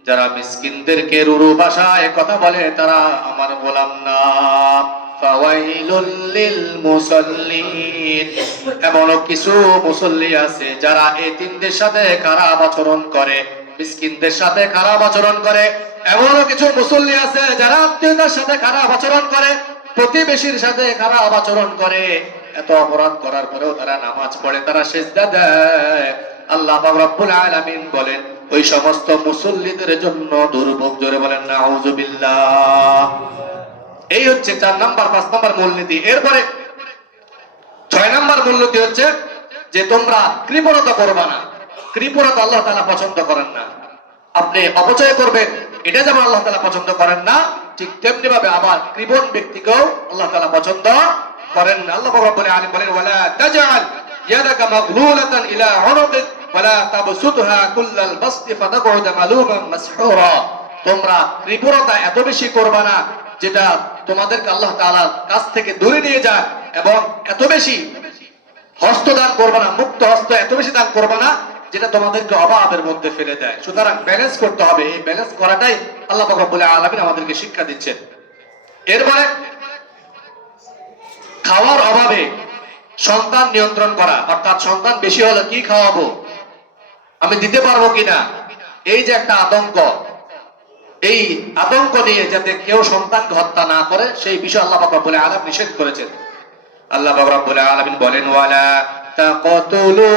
যারা মিসকিনদেরকে রুরু ভাষায় কথা বলে তারা আমার গোলাম না। ফাওয়াইলুল লিল মুসাল্লিন, এমন কিছু মুসল্লি আছে যারা এতিমদের সাথে খারাপ আচরণ করে, মিসকিনদের সাথে খারাপ আচরণ করে। এমন কিছু মুসল্লি আছে যারা আত্মীয়তার সাথে খারাপ আচরণ করে, প্রতিবেশীর সাথে খারাপ আচরণ করে। এত অপরাধ করার পরেও তারা নামাজ পড়ে, তারা সিজদা দেয়। আল্লাহ পাক রব্বুল আলামিন বলেন, ওই সমস্ত মুসল্লিদের জন্য দুর্ভোগ। জোরে বলেন নাউযুবিল্লাহ। এই হচ্ছে 4 নাম্বার 5 নাম্বার মূলনীতি। এরপরে 6 নাম্বার মূলনীতি হচ্ছে যে তোমরা কৃপণতা করবা না। কৃপণতা আল্লাহ তাআলা পছন্দ করেন না। আপনি অপচয় করবেন, এটা যেমন আল্লাহ তাআলা পছন্দ করেন না, ঠিক তেমনি ভাবে আবার কৃপণ ব্যক্তিকেও আল্লাহ তাআলা পছন্দ করেন না। আল্লাহ রাব্বুল আলামিন বলেন, ওয়ালা তাজআল ইয়াদাকা মাগলুলাতান ইলা উনুকিক ওয়ালা তাবসুতহা কুল্লাল বাসতি ফাতাকউদা মালুমান মাসহুরা। তোমরা কৃপণতা এত বেশি করবা না যেটা তোমাদেরকে আল্লাহ তাআলার কাছ থেকে দূরে নিয়ে যায়, এবং এত বেশি হস্তদান করবা না, মুক্ত হস্ত এত বেশি দান করবা না যেটা তোমাদেরকে অভাবের মধ্যে ফেলে দেয়। সুতরাং ব্যালেন্স করতে হবে। এই ব্যালেন্স করাটাই আল্লাহ পাক রব্বুল আলামিন আমাদেরকে শিক্ষা দিচ্ছেন। এরপরে খাওয়ার অভাবে সন্তান নিয়ন্ত্রণ করা, অর্থাৎ সন্তান বেশি হলে কি খাওয়াবো, আমি দিতে পারবো কিনা, এই যে একটা আতঙ্ক, এই আতঙ্ক নিয়ে যাতে কেউ সন্তানকে হত্যা না করে, সেই বিষয় আল্লাহ পাক রব্বুল আলামিন নিষেধ করেছেন। আল্লাহ পাক রব্বুল আলামিন বলেন, ওয়ালা তাকতুলু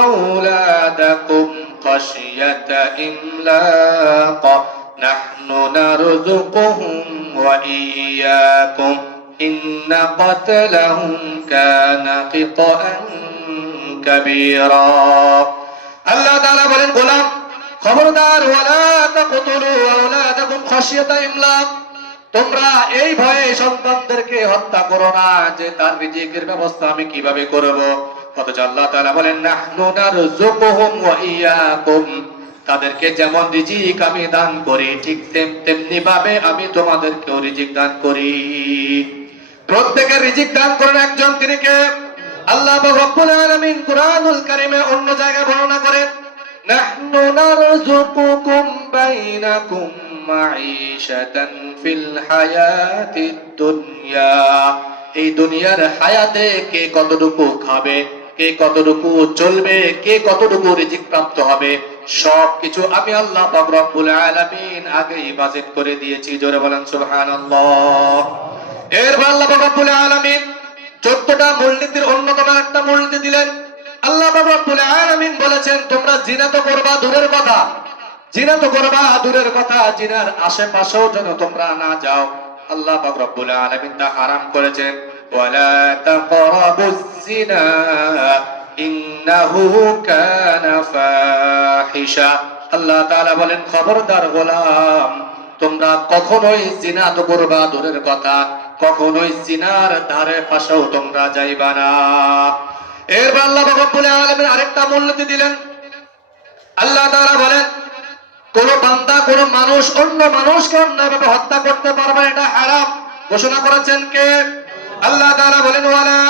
আওলাদাকুম খাশিয়াতা ইমলাক নাহনু নারযুকুহুম ওয়া ইয়্যাকুম ইন্না কাতলাহুম কানা কিতাআন কাবীরা। আল্লাহ তাআলা বলেন, গোলাম খবরদার, ওয়ালা তাকতুলু আওলাদাকুম খাশিয়াতা ইমলাক, তোমরা এই ভয়ে সন্তানদেরকে হত্যা করো না যে তার রিজিকের ব্যবস্থা আমি কিভাবে করব। অথচ আল্লাহ তাআলা বলেন, নাহনু নারযুকুহুম ওয়া ইয়্যাকুম, তাদেরকে যেমন রিজিক আমি দান করি ঠিক তেমনি ভাবে আমি তোমাদেরকেও রিজিক দান করি। প্রত্যেকের রিজিক দান করেন একজন, তিনি কে? আল্লাহ রাব্বুল আলামিন কুরআনুল কারীমে অন্য জায়গায় বর্ণনা করেন, নাহনু নারযুকুকুম বাইনাকুম মাঈশাতান ফিল হায়াতিদ দুনিয়া, এই দুনিয়ার হায়াতে কে কতটুকু খাবে, কে কতটুকু চলবে, কে কতটুকু রিজিক প্রাপ্ত হবে, সবকিছু আমি আল্লাহ পাক রব্বুল আলামিন আগেই বাজেট করে দিয়েছি। জোরে বলেন সুবহানাল্লাহ। এরপর আল্লাহ রাব্বুল আলামিন 14টা মূলনীতির অন্যতম একটা মূলনীতি দিলেন। আল্লাহ রাব্বুল আলামিন বলেছেন, তোমরা জিনা তো করবা দূরের কথা, জিনা তো করবা দূরের কথা, জিনার আশেপাশেও যেন তোমরা না যাও। আল্লাহ পাক রব্বুল আলামিন তা হারাম করেছেন। ওয়ালা তাকরাবুজ জিনা ইন্নাহু কানা ফাহিশা। আল্লাহ তাআলা বলেন, খবরদার গোলাম, তোমরা কখনোই জিনা তো করবা দূরের কথা, কখনোই জিনার ধারে পাশেও তোমরা যাইবা না। এরপর আল্লাহ পাক রব্বুল আলামিন আরেকটা মূলনীতি দিলেন। আল্লাহ তাআলা বলেন, কোন বান্দা কোন মানুষ অন্য মানুষকে অন্যায়ভাবে হত্যা করতে পারবে, এটা হারাম ঘোষণা করেছেন কে? আল্লাহ তাআলা বলেন, ওয়ালা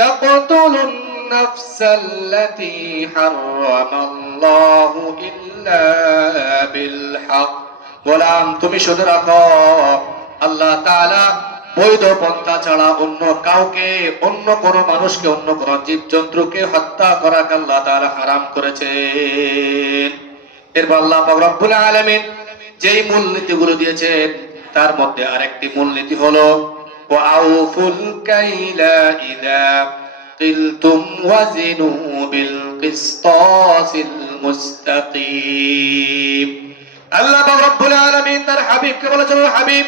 তাকতুলুন নাফসাল্লাতী হারামাল্লাহু ইল্লা বিল হক। গোলাম, তুমি শুনে রাখো, আল্লাহ তাআলা বৈধ পন্থা ছাড়া অন্য কাউকে, অন্য কোন মানুষকে, অন্য কোন জীবজন্তুকে হত্যা করাকে আল্লাহ তাআলা হারাম করেছেন। এরপর আল্লাহ পাক রব্বুল আলামিন যেই মূলনীতিগুলো দিয়েছেন তার মধ্যে আরেকটি মূলনীতি হলো ওয়াউফুল কাইলা ইযা কিলতুম ওয়াজিনু বিল কিসতাসিল মুস্তাকিম। আল্লাহ পাক রব্বুল আলামিন তার হাবিবকে বলেছেন, হাবিব,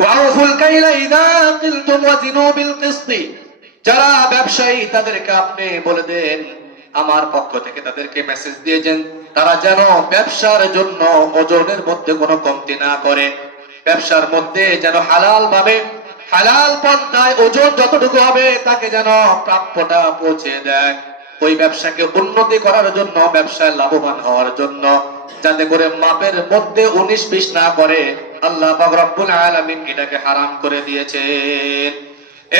ওয়াউফুল কাইলা ইযা কিলতুম ওয়াজিনু বিল কিসতি। যারা ব্যবসায়ী তাদেরকে আপনি বলে দেন, আমার পক্ষ থেকে তাদেরকে মেসেজ দিয়েছেন, তারা যেন ব্যবসার জন্য ওজনের মধ্যে কোনো কমতি না করে, ব্যবসার মধ্যে যেন হালাল ভাবে, হালাল পন্থায় ওজন যতটুকু হবে তাকে যেন প্রাপ্যটা পৌঁছে দেয়। ওই ব্যবসাকে উন্নতি করার জন্য, ব্যবসায় লাভবান হওয়ার জন্য, যাতে করে মাপের মধ্যে 19-20 না করে, আল্লাহ পাক রব্বুল আলামিন এটাকে হারাম করে দিয়েছেন।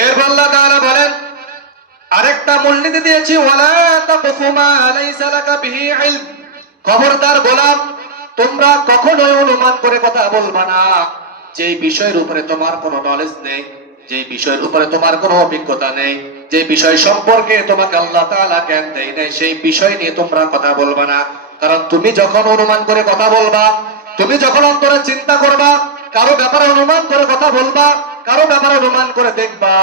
এরপর আল্লাহ তাআলা বলেন, আরেকটা মূলনীতি দিয়েছি, ওয়ালা তাকফু মা লাইসা লাকা বিহি ইলম। খবরদার গোলাম, তোমরা কখনোই অনুমান করে কথা বলবা না যে বিষয়ের উপরে তোমার কোনো নলেজ নেই, যে বিষয়ের উপরে তোমার কোনো অভিজ্ঞতা নেই, যে বিষয় সম্পর্কে তোমাকে আল্লাহ তাআলা জ্ঞান দেয় নাই, সেই বিষয় নিয়ে তোমরা কথা বলবা না। কারণ তুমি যখন অনুমান করে কথা বলবা, তুমি যখন অন্তরে চিন্তা করবা, কারো ব্যাপারে অনুমান করে কথা বলবা, কারো ব্যাপারে অনুমান করে দেখবা,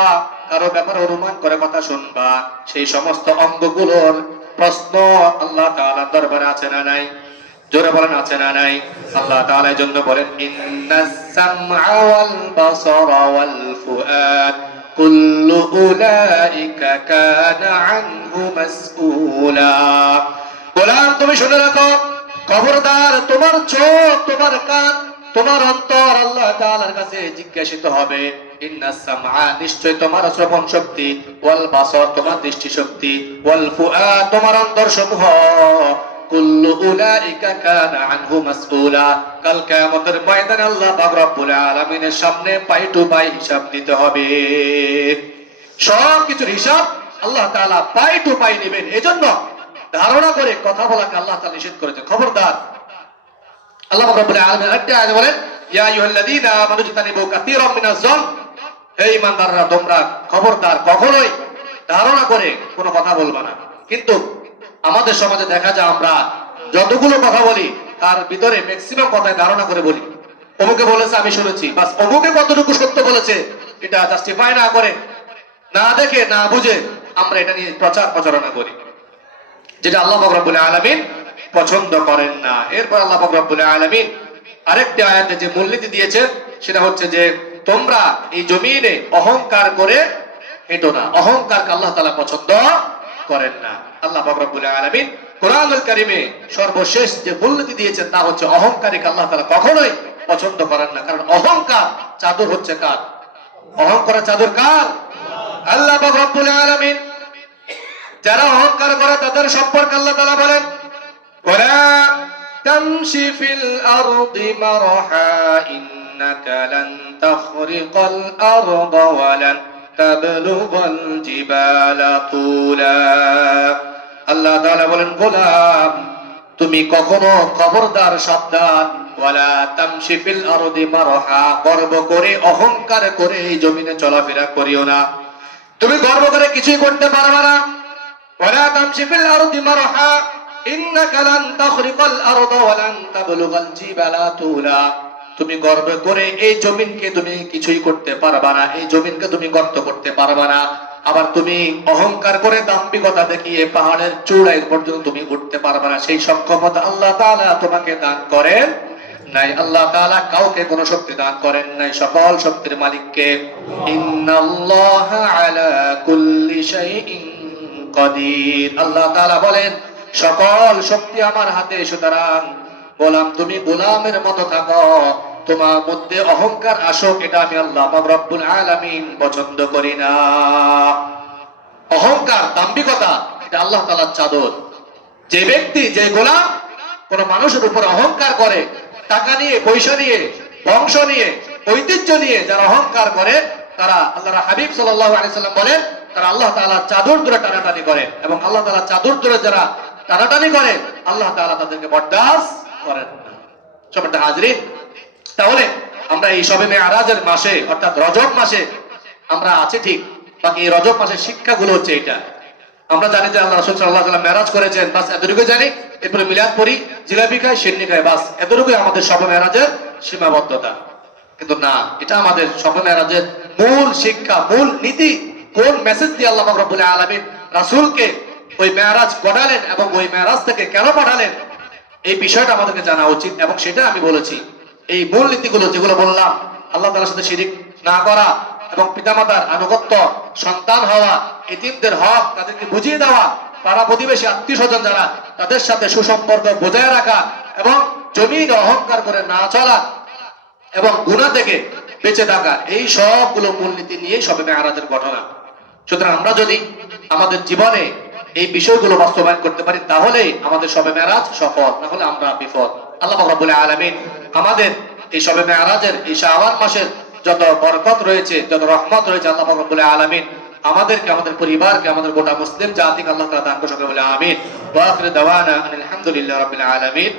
কারো ব্যাপারে অনুমান করে কথা শুনবা, সেই সমস্ত অঙ্গগুলোর প্রশ্ন আল্লাহ তাআলার দরবারে আছে না নাই? জোরে বলেন, আছে না নাই? আল্লাহ তাআলা এর জন্য বলেন, ইন্নাস সামআ ওয়াল বাসারা ওয়াল ফুআদ কুল্লু উলাইকা কানা আনহু মাসউলা। গোলাম, তুমি শুনে রাখো, খবরদার, তোমার চোখ, তোমার কান, তোমার অন্তর আল্লাহ তাআলার কাছে জিজ্ঞাসিত হবে। ইন্নাস সামআ, নিশ্চয় তোমার শ্রবণ শক্তি, ওয়াল বাসার, তোমার দৃষ্টি শক্তি, ওয়াল ফুআদ, তোমার অন্তর সমূহ, কুল্লু উলাইকা কানা আনহু মাসউলা। কাল কিয়ামতের ময়দানে আল্লাহ পাক রব্বুল আলামিনের সামনে পাই টু পাই হিসাব দিতে হবে। সব কিছুর হিসাব আল্লাহ তাআলা পাই টু পাই নেবেন। এজন্য ধারণা করে কথা বলাকে আল্লাহ তাআলা নিষেধ করেছেন। খবরদার, আল্লাহ পাক রব্বুল আলামিন আরেকটা আয়াতে বলেন, ইয়া আইয়ুহাল্লাযীনা আমানু ইজতানিবু কাসীরাম মিনাজ যন। হে ঈমানদাররা, তোমরা খবরদার কখনোই ধারণা করে কোনো কথা বলবা না। কিন্তু আমাদের সমাজে দেখা যায়, আমরা যতগুলো কথা বলি তার ভিতরে ম্যাক্সিমাম কথাই ধারণা করে বলি। অমুকে বলেছে, আমি শুনেছি, বাস অমুকে কতটুকু সত্য বলেছে এটা জাস্টিফাই না করে, না দেখে, না বুঝে আমরা এটা নিয়ে প্রচার প্রচারণা করি, যেটা আল্লাহ পাক রব্বুল আলামিন পছন্দ করেন না। এরপর আল্লাহ পাক রব্বুল আলামিন আরেকটি আয়াতে যে মূলনীতি দিয়েছেন সেটা হচ্ছে যে তোমরা এই জমিনে অহংকার করে হেঁটো না। অহংকারকে আল্লাহ তাআলা পছন্দ করেন না। আল্লাহ পাক রব্বুল আলামিন কোরআনুল কারীমে সর্বশেষ যে মূলনীতি দিয়েছেন তা হচ্ছে অহংকারীকে আল্লাহ তাআলা কখনোই পছন্দ করেন না। কারণ অহংকার চাদর হচ্ছে কার? অহংকারের চাদর কার? আল্লাহ পাক রব্বুল আলামিন যারা অহংকার করে তাদের সম্পর্কে আল্লাহ তাআলা বলেন, ওয়ালা তামশি ফিল আরদি মারহা ইন্নাকা লান তাখরিকাল আরদা ওয়া লান তাবলুগাল জিবালা তুলা। আল্লাহ তাআলা বলেন, গোলাম, তুমি কখনো, খবরদার, সাবধান, ওয়ালা তামশি ফিল আরদি মারহা, গর্ব করে, অহংকার করে এই জমিনে চলাফেরা করিও না। তুমি গর্ব করে কিছুই করতে পারবে না। ওয়ালা তামশি ফিল আরদি মারহা ইন্নাকা লান তাখরিকাল আরদা ওয়া লান তাবলুগাল জিবালা তুলা। তুমি গর্ব করে এই জমিনকে তুমি কিছুই করতে পারবা না, এই জমিনকে তুমি গর্ত করতে পারবা না। আবার তুমি অহংকার করে দাম্ভিকতা দেখিয়ে পাহাড়ের চূড়ায় পর্যন্ত তুমি উঠতে পারবা না, সেই সক্ষমতা আল্লাহ তাআলা তোমাকে দান করেন নাই। আল্লাহ তাআলা কাউকে কোনো শক্তি দান করেন নাই, সকল শক্তির মালিককে। ইন্নাল্লাহা আলা কুল্লি শাইইন কাদির। আল্লাহ তাআলা বলেন সকল শক্তি আমার হাতে, সুতরাং গোলাম তুমি গোলামের মতো থাকো, তোমার মধ্যে অহংকার আসুক এটা আমি আল্লাহ পাক রব্বুল আলামিন পছন্দ করি না। অহংকার, দাম্ভিকতা এটা আল্লাহ তাআলার চাদর। যে ব্যক্তি, যে গোলাম কোন মানুষের উপর অহংকার করে, টাকা নিয়ে, পয়সা নিয়ে, বংশ নিয়ে, ঐতিহ্য নিয়ে যারা অহংকার করে, তারা আল্লাহর হাবিব সাল্লাল্লাহু আলাইহি সাল্লাম বলেন তারা আল্লাহ তাআলার চাদর ধরে টানাটানি করে, এবং আল্লাহ তাআলার চাদর ধরে যারা টানাটানি করে আল্লাহ তাআলা তাদেরকে বরদাস্ত করেন না। সবাই হাজরিন, তাহলে আমরা এই শবে মেরাজের মাসে অর্থাৎ রজব মাসে আমরা আছি ঠিক, বাকি এই রজব মাসের শিক্ষাগুলো হচ্ছে এটা। আমরা জানি যে আল্লাহ রাসূল সাল্লাল্লাহু আলাইহি ওয়াসাল্লাম মেরাজ করেছেন, বাস এতটুকু জানি। এরপরে মিলাদ পড়ি, জিলাপি খাই, সিন্নি খাই, বাস এতটুকুই আমাদের শবে মেরাজের সীমাবদ্ধতা। কিন্তু না, এটা আমাদের শবে মেরাজের মূল শিক্ষা, মূল নীতি। কোন মেসেজ দিয়ে আল্লাহ পাক রব্বুল আলামিন রাসূলকে ওই মেরাজ ঘটালেন এবং ওই মেরাজ থেকে কেন পাঠালেন, এই বিষয়টা আমাদেরকে জানা উচিত। এবং সেটা আমি বলেছি, এই মূল নীতিগুলো যেগুলো বললাম, আল্লাহ তাআলার সাথে শিরিক না করা এবং পিতামাতার আনুগত্য, সন্তান হওয়া, এতিমদের হক তাদেরকে বুঝিয়ে দেওয়া, পাড়া প্রতিবেশী আত্মীয় স্বজন যারা তাদের সাথে সুসম্পর্ক বজায় রাখা, এবং জমিন অহংকার করে না চলা, এবং গুনাহ থেকে বেঁচে থাকা, এই সবগুলো মূলনীতি নিয়ে শবে মেরাজের ঘটনা। সুতরাং আমরা যদি আমাদের জীবনে এই বিষয়গুলো বাস্তবায়ন করতে পারি তাহলে আমাদের শবে মেরাজ সফল, না হলে আমরা বিফল। আল্লাহ পাক রব্বুল আলামিন আমাদের এই শবে মেরাজের এই শাবান মাসের যত বরকত রয়েছে, যত রহমত রয়েছে, আল্লাহ পাক রব্বুল আলামিন আমাদেরকে, আমাদের পরিবারকে, আমাদের গোটা মুসলিম জাতিকে আল্লাহ তাআলা দান করুন, সকলে বলে আমিন। ওয়া আখিরু দাওয়ানা আলহামদুলিল্লাহি রাব্বিল আলামিন।